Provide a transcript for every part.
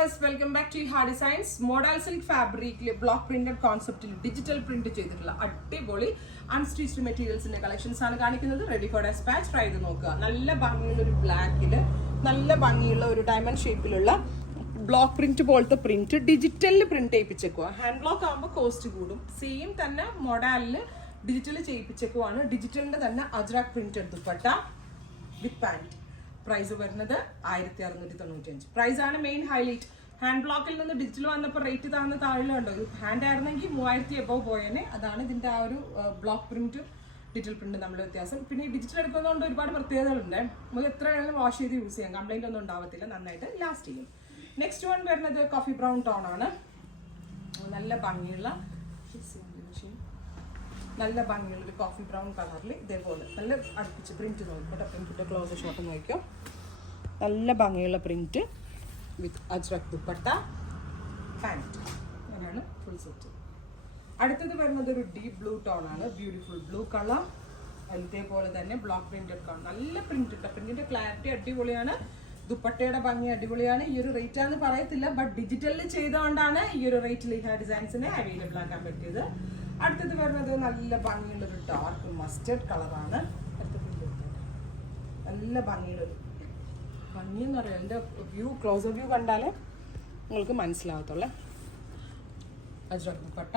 viewers, welcome back to Hard Designs. Modal silk fabric block printed concept digital print ചെയ്തിട്ടുള്ള അടിപൊളി unstitched മെറ്റീരിയൽസിന്റെ collections ആണ് കാണിക്കുന്നത്. Ready for dispatch. Try ചെയ്ത് നോക്കുക. നല്ല ഭംഗിയുള്ള ഒരു ബ്ലാക്കില് നല്ല ഭംഗിയുള്ള ഒരു ഡയമണ്ട് ഷേപ്പിലുള്ള ബ്ലോക്ക് പ്രിന്റ് പോലത്തെ പ്രിന്റ് ഡിജിറ്റലിൽ പ്രിന്റ് ചെയ്യിപ്പിച്ചേക്കുക. ഹാൻഡ് ബ്ലോക്ക് ആകുമ്പോൾ കോസ്റ്റ് കൂടും. സെയിം തന്നെ മോഡലില് ഡിജിറ്റൽ ചെയ്യിപ്പിച്ചേക്കുവാണ്. ഡിജിറ്റലിന്റെ തന്നെ അജ്രാക് പ്രിന്റഡ് ദുപ്പട്ട വിത്ത് പാന്റ്. പ്രൈസ് വരുന്നത് 1695. പ്രൈസ് ആണ് മെയിൻ ഹൈലൈറ്റ്. ഹാൻഡ് ബ്ലോക്കിൽ നിന്ന് ഡിജിറ്റൽ വന്നപ്പോൾ റേറ്റ് താഴ്ന്ന താഴെയുണ്ടോ? ഹാൻഡ് ആയിരുന്നെങ്കിൽ 3000 എബവ് പോയേനെ. അതാണ് ഇതിന്റെ ആ ഒരു ബ്ലോക്ക് പ്രിന്റും ഡിജിറ്റൽ പ്രിന്റും തമ്മിൽ വ്യത്യാസം. പിന്നെ ഈ ഡിജിറ്റൽ എടുക്കുന്നതുകൊണ്ട് ഒരുപാട് പ്രത്യേകതകളുണ്ട്. നമുക്ക് എത്ര വേണമെങ്കിലും വാഷ് ചെയ്ത് യൂസ് ചെയ്യാം. കംപ്ലൈന്റ് ഒന്നും ഉണ്ടാവത്തില്ല. നന്നായിട്ട് ലാസ്റ്റ് ചെയ്യും. നെക്സ്റ്റ് വൺ വരുന്നത് കോഫി ബ്രൗൺ ടോൺ ആണ്. നല്ല ഭംഗിയുള്ള ഒരു കോഫി ബ്രൗൺ കളറിൽ ഇതേപോലെ നല്ല അടുപ്പിച്ച് പ്രിന്റ് നോക്കിക്കോട്ടെ. പ്രിന്റിന്റെ ക്ലോസ് ഷോട്ട് നോക്കിയോ. നല്ല ഭംഗിയുള്ള പ്രിന്റ് വിത്ത് അജ്രക് ദുപ്പട്ട പാന്റ്. അങ്ങനെയാണ് ഫുൾ സെറ്റ്. അടുത്തത് വരുന്നത് ഒരു ഡീപ് ബ്ലൂ ടോൺ ആണ്. Beautiful blue colour. ഇതേപോലെ തന്നെ ബ്ലോക്ക് പ്രിന്റഡ് കാണും. നല്ല പ്രിന്റ് ഇട്ട പ്രിന്റിന്റെ ക്ലാരിറ്റി അടിപൊളിയാണ്. ദുപ്പട്ടയുടെ ഭംഗി അടിപൊളിയാണ്. ഈ ഒരു റേറ്റ് ആണെന്ന് പറയത്തില്ല, ബട്ട് ഡിജിറ്റലിൽ ചെയ്തുകൊണ്ടാണ് ഈ ഒരു റേറ്റിൽ ലിഹ ഡിസൈൻസിനെ അവൈലബിൾ ആക്കാൻ പറ്റിയത്. അടുത്തത് വരുന്നത് നല്ല ഭംഗിയുള്ളൊരു ഡാർക്ക് മസ്റ്റേർഡ് കളറാണ്. നല്ല ഭംഗിയുള്ളൊരു ഭംഗി എന്ന് പറയാം. എൻ്റെ വ്യൂ ക്ലോസർ വ്യൂ കണ്ടാലേ നിങ്ങൾക്ക് മനസ്സിലാകത്തുള്ളേ. അജ്രക് ദുപ്പട്ട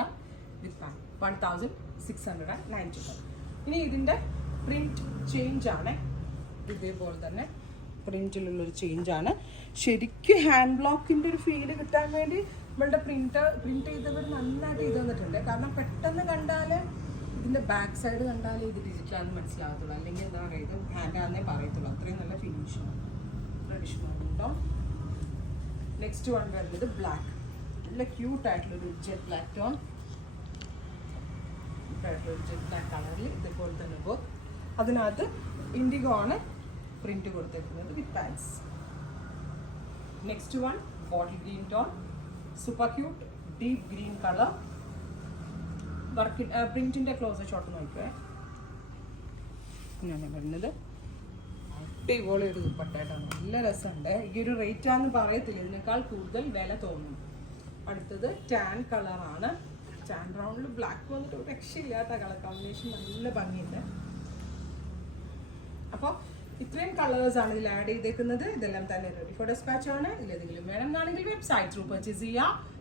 വിത്ത് പാന്റ് 1695. ഇനി ഇതിൻ്റെ പ്രിന്റ് ചേഞ്ച് ആണ്. ഇതേപോലെ തന്നെ പ്രിന്റിലുള്ളൊരു ചേഞ്ചാണ്. ശരിക്കും ഹാൻഡ് ബ്ലോക്കിൻ്റെ ഒരു ഫീല് കിട്ടാൻ വേണ്ടി നമ്മളുടെ പ്രിന്റ് ചെയ്തവർ നന്നായിട്ട് ചെയ്ത് തന്നിട്ടുണ്ട്. കാരണം പെട്ടെന്ന് കണ്ടാൽ ഇതിൻ്റെ ബാക്ക് സൈഡ് കണ്ടാൽ ഇത് ഡിജിറ്റലാണെന്ന് മനസ്സിലാകത്തുള്ളൂ. അല്ലെങ്കിൽ എന്താ പറയുക, ഇത് ഹാൻഡാണെന്നേ പറയത്തുള്ളൂ. അത്രയും നല്ല ഫിനിഷാണ്. ട്രഡീഷണൽ കേട്ടോ. നെക്സ്റ്റ് വൺ വരുന്നത് ബ്ലാക്ക്. നല്ല ക്യൂട്ടായിട്ടുള്ളൊരു jet black tone. Jet black കളറിൽ ഇതേപോലെ തന്നെ വർക്ക്. അതിനകത്ത് ഇൻഡിഗോ ആണ് പ്രിന്റ് കൊടുത്തിരിക്കുന്നത് with pants. Next one bottle green tone. Super cute deep green colour. Work പ്രിന്റിന്റെ ക്ലോസ് ഷോട്ട് നോക്കുക. ഇങ്ങനെ വരുന്നത് അടിപൊളി ഒരു ദുപ്പട്ടയായിട്ടാണ്. നല്ല രസമുണ്ട്. ഈ ഒരു റേറ്റ് ആണെന്ന് പറയത്തില്ല, ഇതിനേക്കാൾ കൂടുതൽ വില തോന്നും. അടുത്തത് ടാൻ കളറാണ്. ടാൻ ബ്രൗണിൽ ബ്ലാക്ക് വന്നിട്ട് ഒരു രക്ഷയില്ലാത്ത കളർ കോമ്പിനേഷൻ. നല്ല ഭംഗിയുണ്ട്. അപ്പോൾ ഇത്രയും കളേഴ്സ് ആണ് ഇതിൽ ആഡ് ചെയ്തേക്കുന്നത്. ഇതെല്ലാം തന്നെ റെഡി ഫോർ ഡെസ്പാച്ച് ആണ്. ഇതിലേതെങ്കിലും വേണമെന്നാണെങ്കിൽ വെബ്സൈറ്റ് ത്രൂ പർച്ചേസ് ചെയ്യുക.